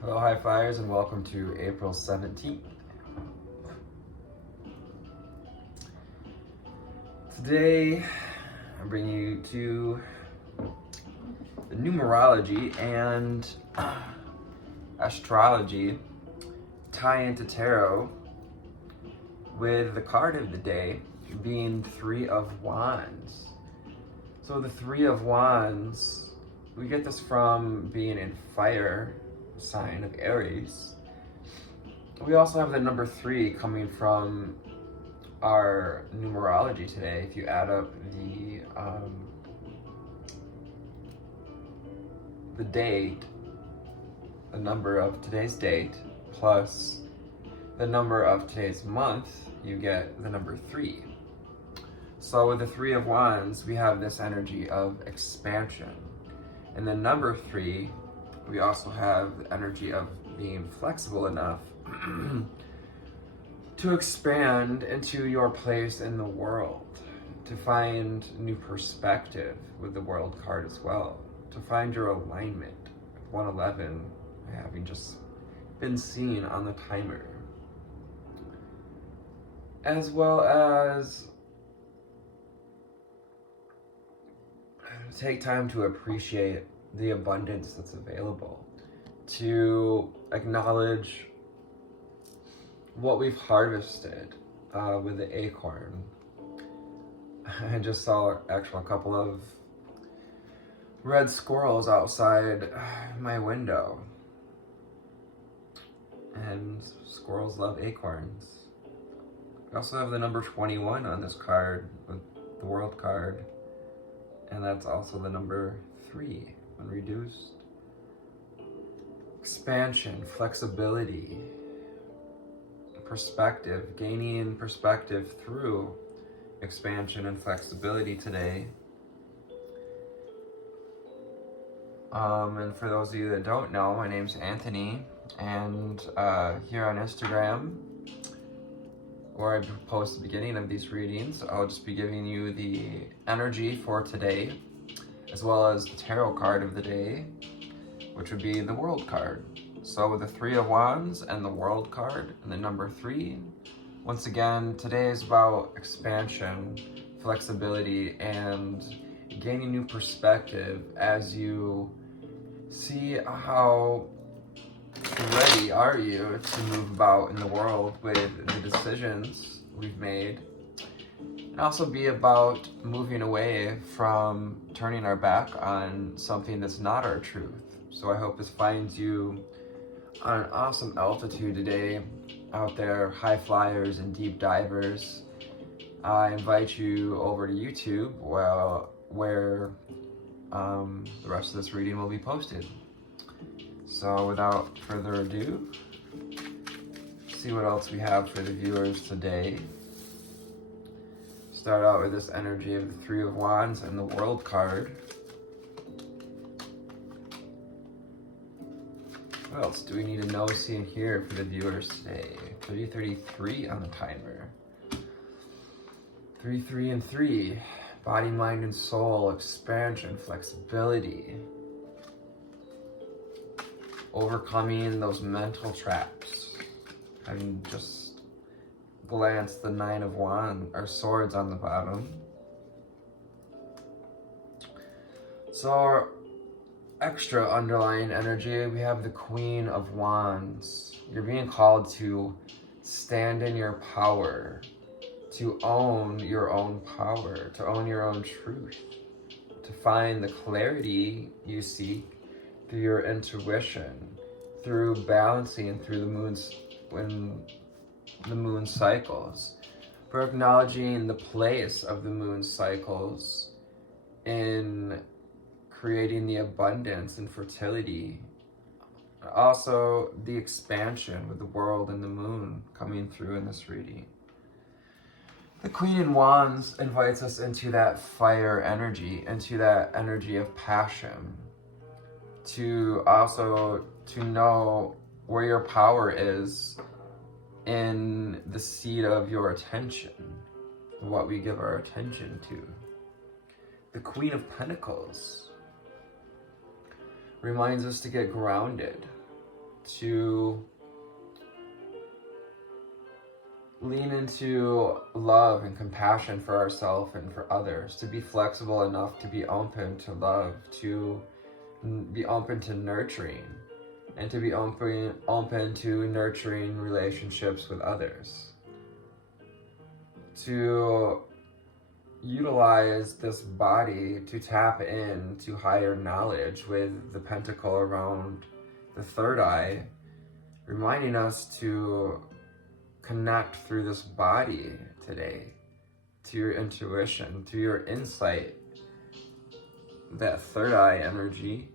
Hello, High Flyers, and welcome to April 17th. Today, I'm bringing you to the numerology and astrology tie into tarot, with the card of the day being Three of Wands. So the Three of Wands, we get this from being in fire sign of Aries. We also have the number 3 coming from our numerology today. If you add up the date, the number of today's date, plus the number of today's month, you get the number 3. So with the Three of Wands, we have this energy of expansion. And the number 3, we also have the energy of being flexible enough to expand into your place in the world, to find new perspective with the World card as well, to find your alignment. 111 having just been seen on the timer, as well as take time to appreciate the abundance that's available, to acknowledge what we've harvested with the acorn. I just saw actually a couple of red squirrels outside my window, and squirrels love acorns. We also have the number 21 on this card with the World card, and that's also the number 3 when reduced. Expansion, flexibility, perspective, gaining perspective through expansion and flexibility today. And for those of you that don't know, my name's Anthony, and here on Instagram, where I post the beginning of these readings, I'll just be giving you the energy for today, as well as the tarot card of the day, which would be the World card. So with the Three of Wands and the World card and the number 3, once again, today is about expansion, flexibility, and gaining new perspective as you see how ready are you to move about in the world with the decisions we've made, and also be about moving away from turning our back on something that's not our truth. So I hope this finds you on an awesome altitude today out there, high flyers and deep divers. I invite you over to YouTube where the rest of this reading will be posted. So without further ado, see what else we have for the viewers today. Start out with this energy of the Three of Wands and the World card. What else do we need to know, see, and hear for the viewers today? 3:33 on the timer. 3, 3, and 3. Body, mind, and soul, expansion, flexibility. Overcoming those mental traps. Having just glanced the 9 of Wands, or Swords on the bottom. So our extra underlying energy, we have the Queen of Wands. You're being called to stand in your power, to own your own power, to own your own truth, to find the clarity you seek through your intuition, through balancing through the moon cycles, for acknowledging the place of the moon cycles in creating the abundance and fertility. Also the expansion with the world and the moon coming through in this reading. The Queen of Wands invites us into that fire energy, into that energy of passion, to know where your power is in the seed of your attention, what we give our attention to. The Queen of Pentacles reminds us to get grounded, to lean into love and compassion for ourselves and for others, to be flexible enough to be open to love, to be open to nurturing, and to be open to nurturing relationships with others. To utilize this body to tap into higher knowledge with the pentacle around the third eye, reminding us to connect through this body today to your intuition, to your insight, that third eye energy.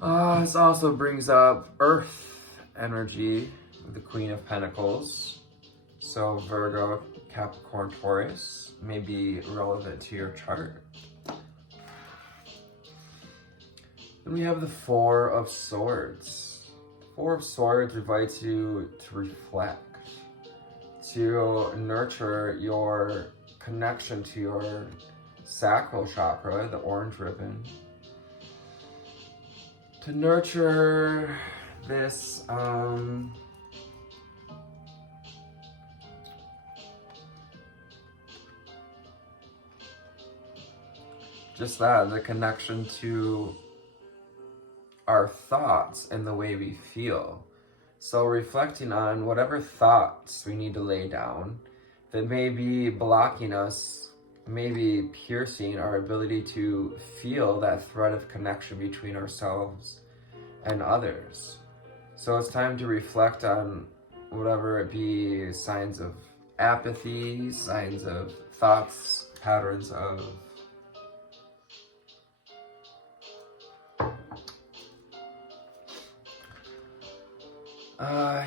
This also brings up Earth energy, the Queen of Pentacles. So Virgo, Capricorn, Taurus may be relevant to your chart. Then we have the Four of Swords. Four of Swords invites you to reflect, to nurture your connection to your sacral chakra, the orange ribbon, to nurture this just that, the connection to our thoughts and the way we feel. So reflecting on whatever thoughts we need to lay down that may be blocking us, maybe piercing our ability to feel that thread of connection between ourselves and others. So it's time to reflect on whatever it be, signs of apathy, signs of thoughts, patterns of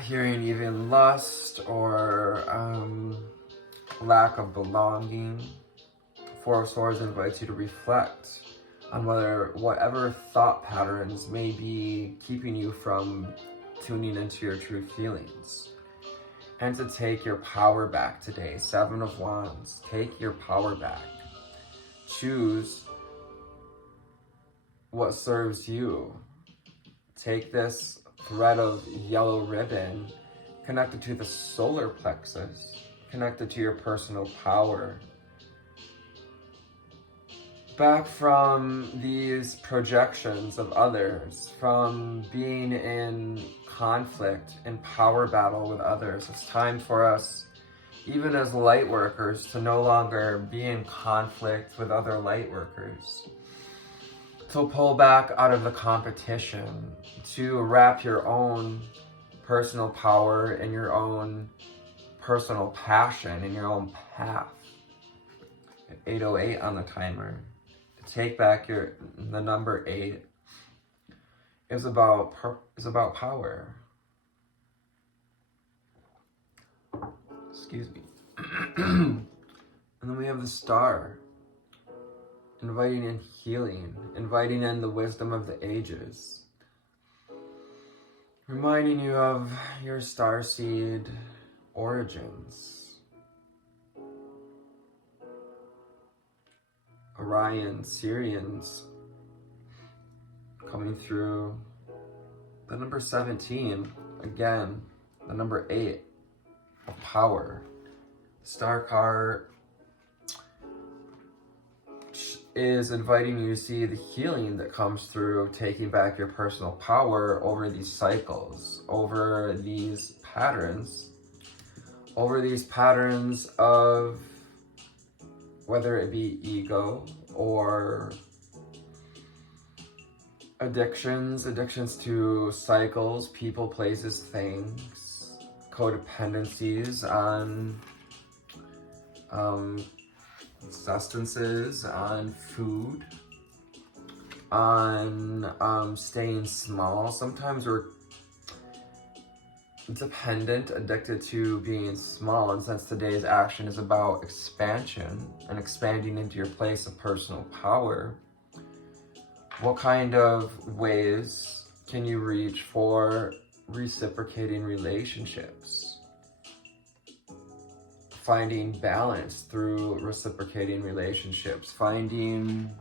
hearing even lust or lack of belonging. Four of Swords invites you to reflect on whatever thought patterns may be keeping you from tuning into your true feelings. And to take your power back today. Seven of Wands. Take your power back. Choose what serves you. Take this thread of yellow ribbon connected to the solar plexus, connected to your personal power, back from these projections of others, from being in conflict and power battle with others. It's time for us, even as light workers, to no longer be in conflict with other light workers, to pull back out of the competition, to wrap your own personal power and your own personal passion and your own path. At 8:08 on the timer. To take back the number 8 is about power. Excuse me. And then we have the Star, inviting in healing, inviting in the wisdom of the ages, reminding you of your starseed origins. Orion, Sirians coming through. The number 17, again, the number 8 of power. Star card is inviting you to see the healing that comes through taking back your personal power over these cycles, over these patterns of whether it be ego or addictions to cycles, people, places, things, codependencies on substances, on food, on staying small. Sometimes we're dependent, addicted to being small, and since today's action is about expansion and expanding into your place of personal power, what kind of ways can you reach for reciprocating relationships? Finding balance through reciprocating relationships, finding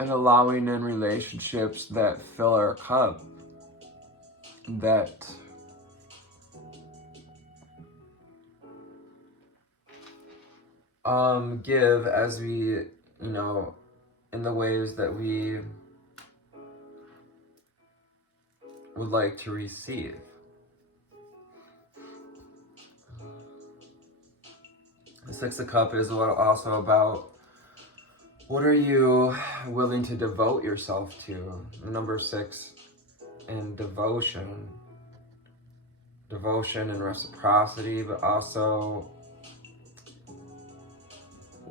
and allowing in relationships that fill our cup, that give as we, in the ways that we would like to receive. The Six of Cups is also about what are you willing to devote yourself to. The number 6 in devotion and reciprocity, but also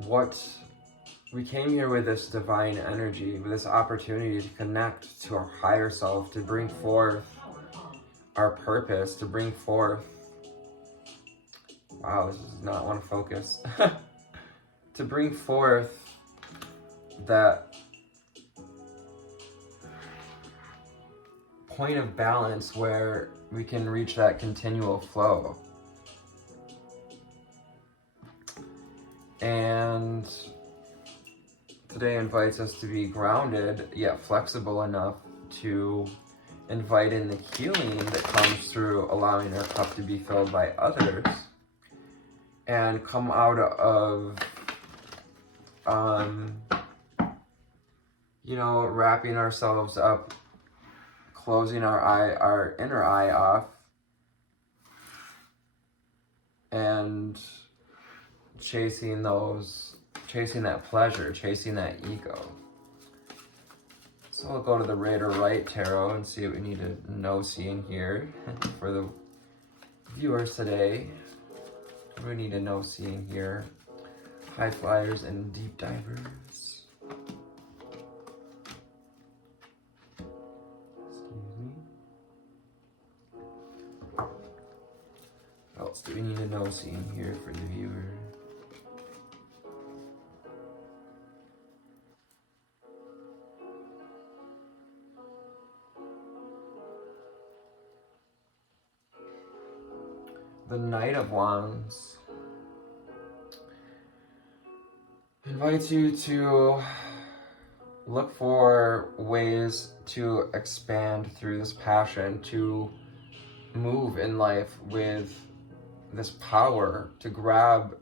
what we came here with, this divine energy, with this opportunity to connect to our higher self, to bring forth our purpose, to bring forth, wow, this does not want to focus, to bring forth that point of balance where we can reach that continual flow. And today invites us to be grounded, yet flexible enough to invite in the healing that comes through allowing our cup to be filled by others, and come out of, wrapping ourselves up, closing our inner eye off, and chasing that pleasure, chasing that ego. So we'll go to the Rider Right Tarot and see what we need to know, see, and hear for the viewers today. What do we need to know, see, and hear? High flyers and deep divers. Excuse me. What else do we need to know, see, and hear for the viewer? The Knight of Wands invites you to look for ways to expand through this passion, to move in life with this power, to grab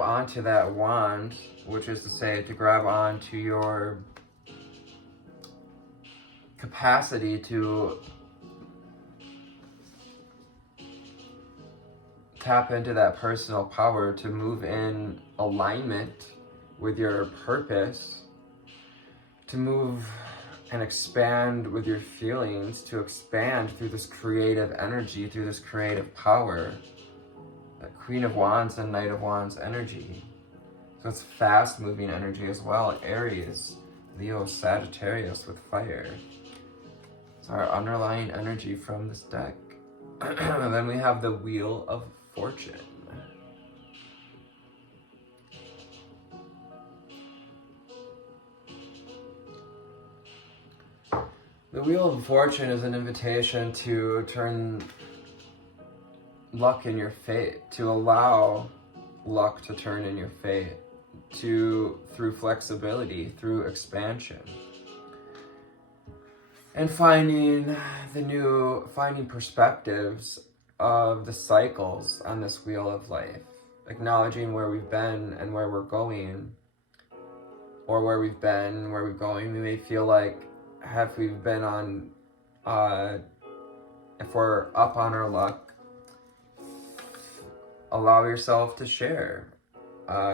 onto that wand, which is to say, to grab onto your capacity to tap into that personal power, to move in alignment with your purpose, to move and expand with your feelings, to expand through this creative energy, through this creative power. That Queen of Wands and Knight of Wands energy. So it's fast moving energy as well. Aries, Leo, Sagittarius with fire. It's our underlying energy from this deck. And then we have the Wheel of Fortune. The Wheel of Fortune is an invitation to turn luck in your fate, to allow luck to turn in your fate, through flexibility, through expansion. And finding perspectives of the cycles on this wheel of life, acknowledging where we've been and where we're going, or where we've been, where we're going. We may feel like, if we've been on, if we're up on our luck, allow yourself to share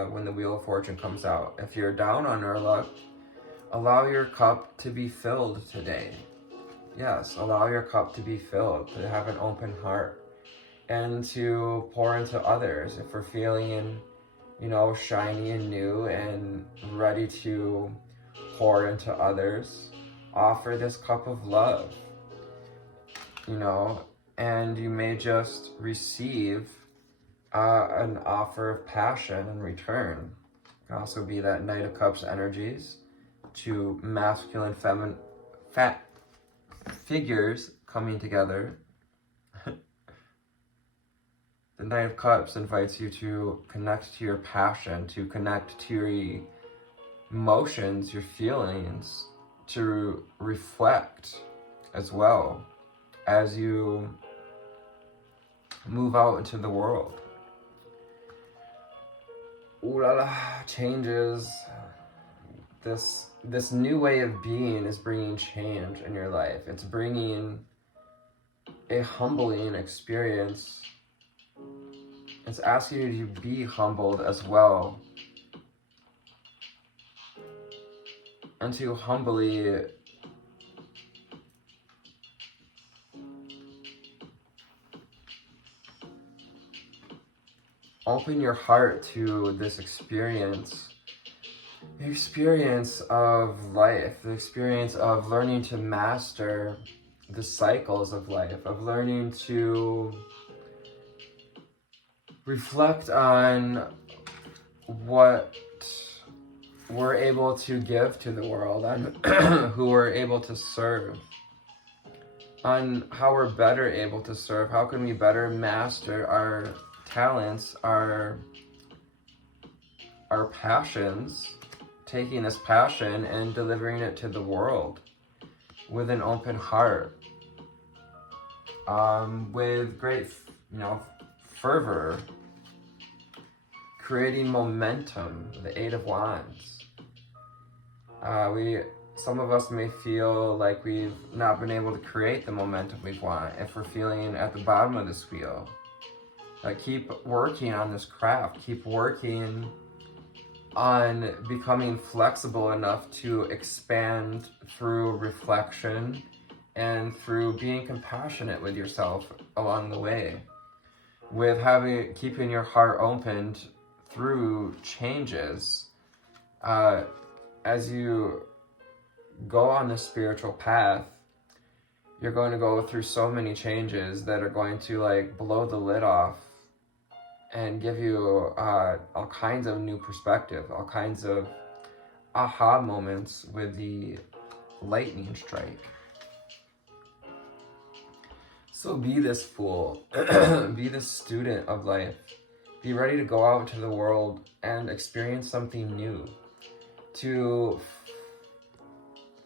when the Wheel of Fortune comes out. If you're down on our luck, allow your cup to be filled today. Yes, allow your cup to be filled, to have an open heart, and to pour into others. If we're feeling, shiny and new and ready to pour into others, offer this cup of love, and you may just receive an offer of passion in return. It can also be that Knight of Cups energies, to masculine, feminine, fat figures coming together. The Knight of Cups invites you to connect to your passion, to connect to your emotions, your feelings, to reflect as well as you move out into the world. Ooh la la, changes. This new way of being is bringing change in your life. It's bringing a humbling experience. It's asking you to be humbled as well, and to humbly open your heart to this experience, the experience of life, the experience of learning to master the cycles of life, of learning to reflect on what we're able to give to the world, on who we're able to serve, on how we're better able to serve, how can we better master our talents, our passions, taking this passion and delivering it to the world with an open heart, with great, fervor, creating momentum, the Eight of Wands. Some of us may feel like we've not been able to create the momentum we want if we're feeling at the bottom of this wheel. Keep working on this craft. Keep working on becoming flexible enough to expand through reflection and through being compassionate with yourself along the way, with keeping your heart opened through changes. As you go on this spiritual path, you're going to go through so many changes that are going to blow the lid off and give you all kinds of new perspective, all kinds of aha moments with the lightning strike. So be this fool, be this student of life. Be ready to go out into the world and experience something new, to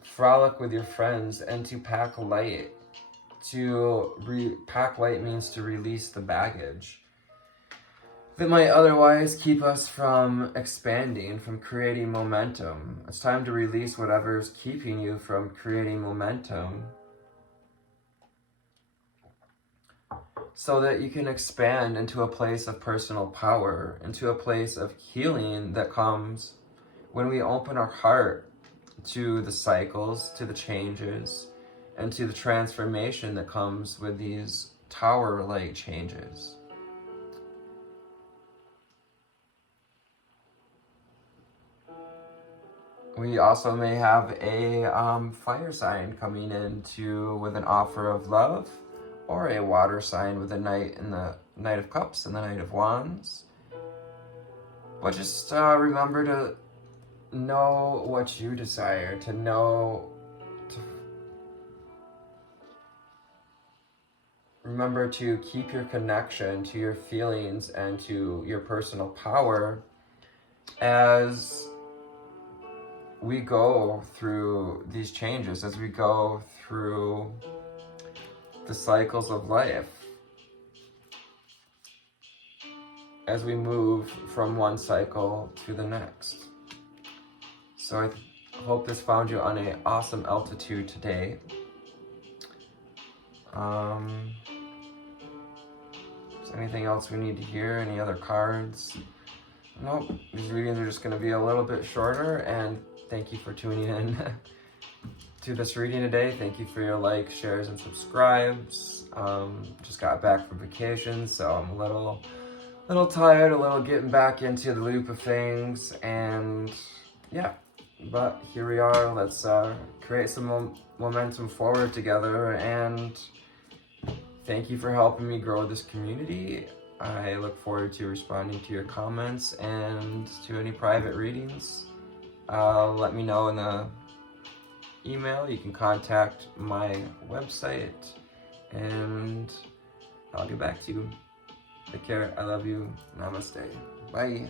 frolic with your friends and to pack light. Pack light means to release the baggage that might otherwise keep us from expanding, from creating momentum. It's time to release whatever's keeping you from creating momentum, so that you can expand into a place of personal power, into a place of healing that comes when we open our heart to the cycles, to the changes, and to the transformation that comes with these tower-like changes. We also may have a fire sign coming in with an offer of love, or a water sign with the Knight of Cups and the Knight of Wands. But just remember to know what you desire, remember to keep your connection to your feelings and to your personal power as we go through these changes, as we go through the cycles of life, as we move from one cycle to the next. So I hope this found you on an awesome altitude today. Is there anything else we need to hear? Any other cards? Nope. These readings are just going to be a little bit shorter, and thank you for tuning in to this reading today. Thank you for your likes, shares, and subscribes. Just got back from vacation, so I'm a little tired, a little getting back into the loop of things, and yeah. But here we are. Let's create some momentum forward together, and thank you for helping me grow this community. I look forward to responding to your comments and to any private readings. Let me know in the email. You can contact my website, and I'll get back to you. Take care. I love you. Namaste. Bye.